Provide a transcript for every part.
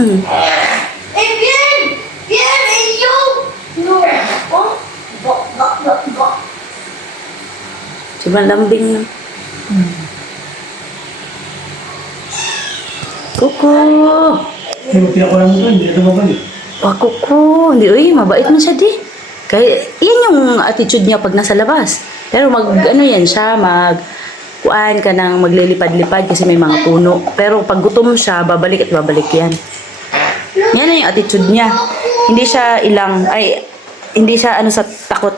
Bien! Bien! Et yo! No! Oh? Ba. Diba lambing na? Kuko! Hindi mo pinakuha mo ito, hindi ito mabalik. Kuko! Hindi, uy, mabait man siya di. Kaya, yan yung attitude niya pag nasa labas. Pero ano yan siya, kuan ka nang maglilipad-lipad kasi may mga puno. Pero pag gutom siya, babalik at babalik yan. Yan na yung attitude niya. Hindi siya hindi siya sa takot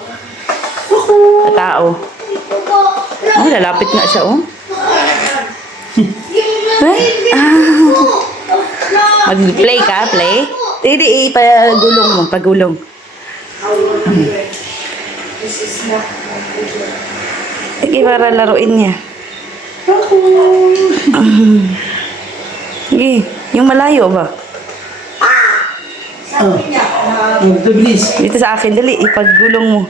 na tao. Oh, lalapit nga siya, oh. Mag-play ka, play? Hindi, pagulong mo, pagulong. Sige, para laruin niya. Sige, yung malayo ba? Ito, bilis. Dito sa akin, dali, ipagulong mo.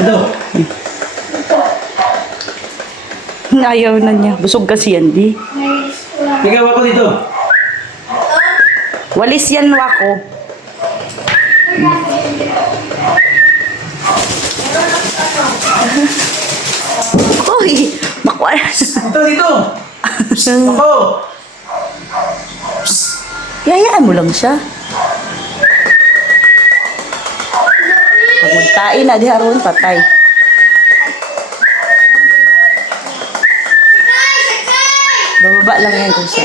Ito. Ayaw na niya. Busog kasi yan, di. Ikaw ako dito. Walis yan, wako. Uy! Makuha. Dito. Ako. Yayaan mo lang siya. Pag magtain na, di haron, patay. Bababa lang yan kung sa...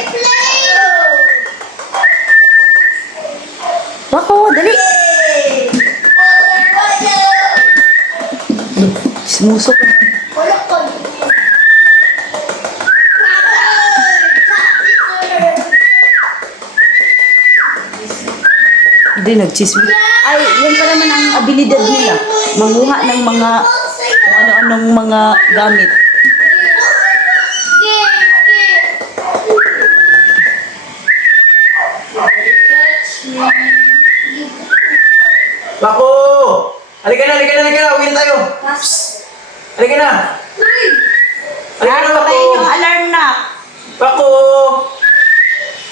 Wako, dali! Simusok. Hindi, nagchismis. Ay, yan pa naman ang abilidad nila. Manguha ng mga, kung ano-anong mga gamit. Bako! Halika na. Uwi na tayo. Halika na. Halika na, Bako. Patayin yung alarm na.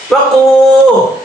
Bako!